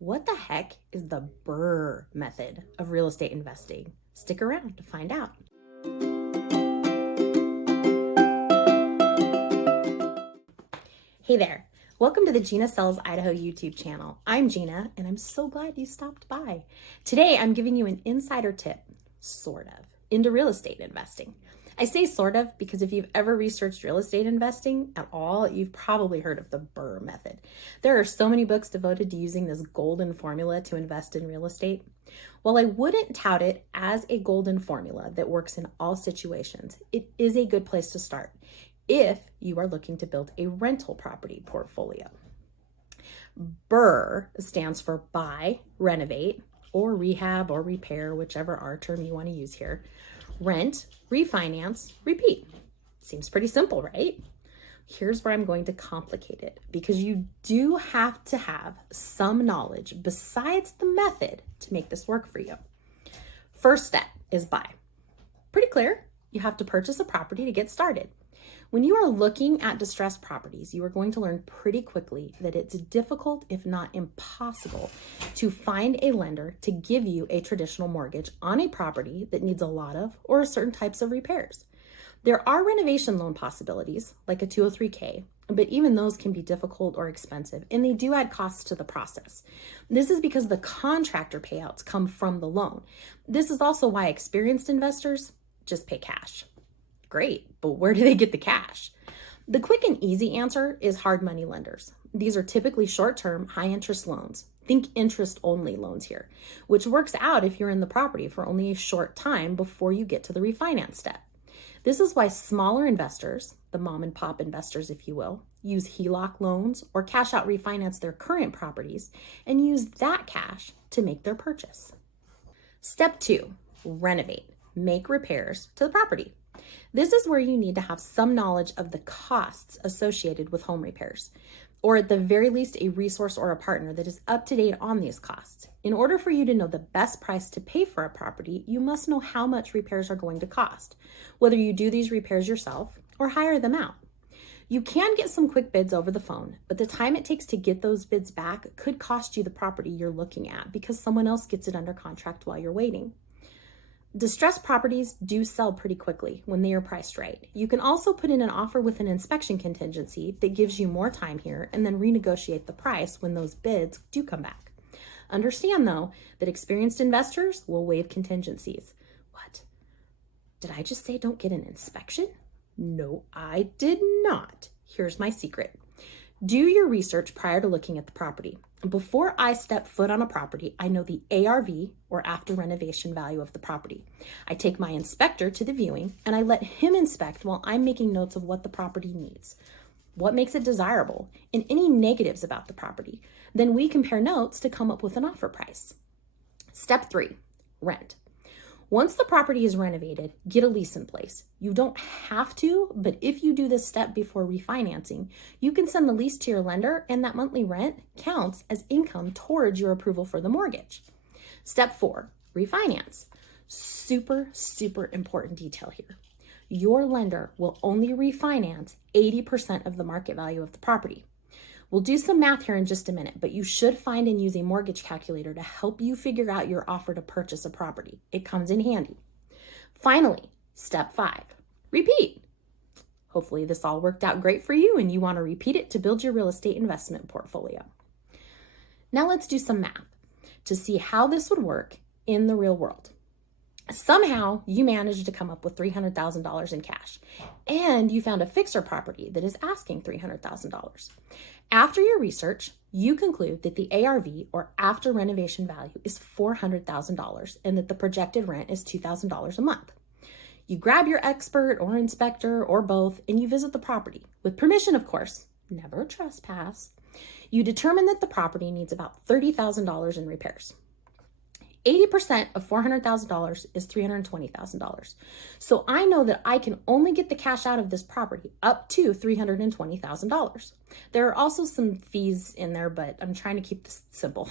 What the heck is the BRRRR method of real estate investing? Stick around to find out. Hey there, welcome to the JeannaSellsIdaho YouTube channel. I'm Jeanna, and I'm so glad you stopped by. Today, I'm giving you an insider tip, sort of, into real estate investing. I say sort of because if you've ever researched real estate investing at all, you've probably heard of the BRRRR method. There are so many books devoted to using this golden formula to invest in real estate. While I wouldn't tout it as a golden formula that works in all situations, it is a good place to start if you are looking to build a rental property portfolio. BRRRR stands for buy, renovate, or rehab or repair, whichever R term you want to use here. Rent, refinance, repeat. Seems pretty simple, right? Here's where I'm going to complicate it because you do have to have some knowledge besides the method to make this work for you. First step is buy. Pretty clear. You have to purchase a property to get started. When you are looking at distressed properties, you are going to learn pretty quickly that it's difficult, if not impossible, to find a lender to give you a traditional mortgage on a property that needs a lot of or certain types of repairs. There are renovation loan possibilities, like a 203K, but even those can be difficult or expensive, and they do add costs to the process. This is because the contractor payouts come from the loan. This is also why experienced investors just pay cash. Great, but where do they get the cash? The quick and easy answer is hard money lenders. These are typically short-term, high-interest loans. Think interest-only loans here, which works out if you're in the property for only a short time before you get to the refinance step. This is why smaller investors, the mom and pop investors if you will, use HELOC loans or cash out refinance their current properties and use that cash to make their purchase. Step 2, renovate, make repairs to the property. This is where you need to have some knowledge of the costs associated with home repairs, or at the very least a resource or a partner that is up to date on these costs. In order for you to know the best price to pay for a property, you must know how much repairs are going to cost, whether you do these repairs yourself or hire them out. You can get some quick bids over the phone, but the time it takes to get those bids back could cost you the property you're looking at because someone else gets it under contract while you're waiting. Distressed properties do sell pretty quickly when they are priced right. You can also put in an offer with an inspection contingency that gives you more time here and then renegotiate the price when those bids do come back. Understand though that experienced investors will waive contingencies. What? Did I just say don't get an inspection? No, I did not. Here's my secret. Do your research prior to looking at the property. Before I step foot on a property, I know the ARV or after renovation value of the property. I take my inspector to the viewing and I let him inspect while I'm making notes of what the property needs, what makes it desirable, and any negatives about the property. Then we compare notes to come up with an offer price. Step 3, rent. Once the property is renovated, get a lease in place. You don't have to, but if you do this step before refinancing, you can send the lease to your lender and that monthly rent counts as income towards your approval for the mortgage. Step 4, refinance. Super important detail here. Your lender will only refinance 80% of the market value of the property. We'll do some math here in just a minute, but you should find and use a mortgage calculator to help you figure out your offer to purchase a property. It comes in handy. Finally, step 5, repeat. Hopefully this all worked out great for you and you want to repeat it to build your real estate investment portfolio. Now let's do some math to see how this would work in the real world. Somehow you managed to come up with $300,000 in cash and you found a fixer property that is asking $300,000. After your research, you conclude that the ARV or after renovation value is $400,000 and that the projected rent is $2,000 a month. You grab your expert or inspector or both and you visit the property with permission, of course, never trespass. You determine that the property needs about $30,000 in repairs. 80% of $400,000 is $320,000. So I know that I can only get the cash out of this property up to $320,000. There are also some fees in there, but I'm trying to keep this simple.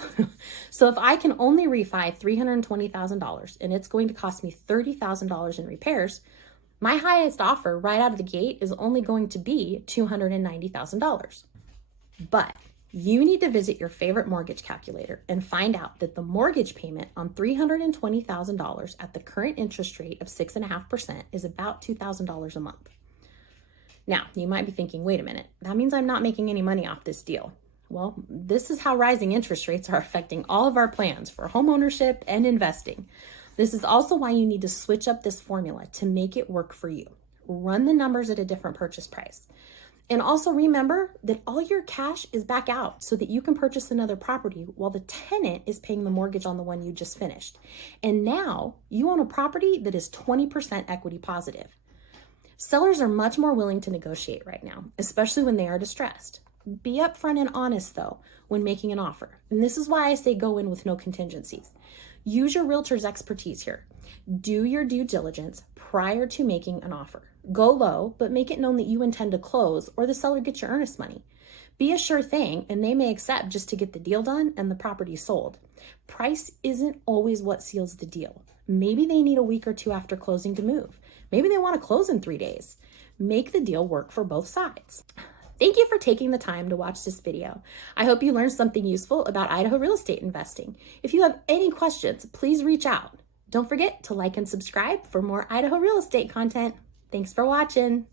So if I can only refi $320,000 and it's going to cost me $30,000 in repairs, my highest offer right out of the gate is only going to be $290,000. But You need to visit your favorite mortgage calculator and find out that the mortgage payment on $320,000 at the current interest rate of 6.5% is about $2,000 a month. Now, you might be thinking, wait a minute, that means I'm not making any money off this deal. Well, this is how rising interest rates are affecting all of our plans for homeownership and investing. This is also why you need to switch up this formula to make it work for you. Run the numbers at a different purchase price. And also remember that all your cash is back out so that you can purchase another property while the tenant is paying the mortgage on the one you just finished. And now you own a property that is 20% equity positive. Sellers are much more willing to negotiate right now, especially when they are distressed. Be upfront and honest though when making an offer. And this is why I say go in with no contingencies. Use your realtor's expertise here. Do your due diligence prior to making an offer. Go low, but make it known that you intend to close or the seller gets your earnest money. Be a sure thing, and they may accept just to get the deal done and the property sold. Price isn't always what seals the deal. Maybe they need a week or two after closing to move. Maybe they want to close in 3 days. Make the deal work for both sides. Thank you for taking the time to watch this video. I hope you learned something useful about Idaho real estate investing. If you have any questions, please reach out. Don't forget to like and subscribe for more Idaho real estate content. Thanks for watching.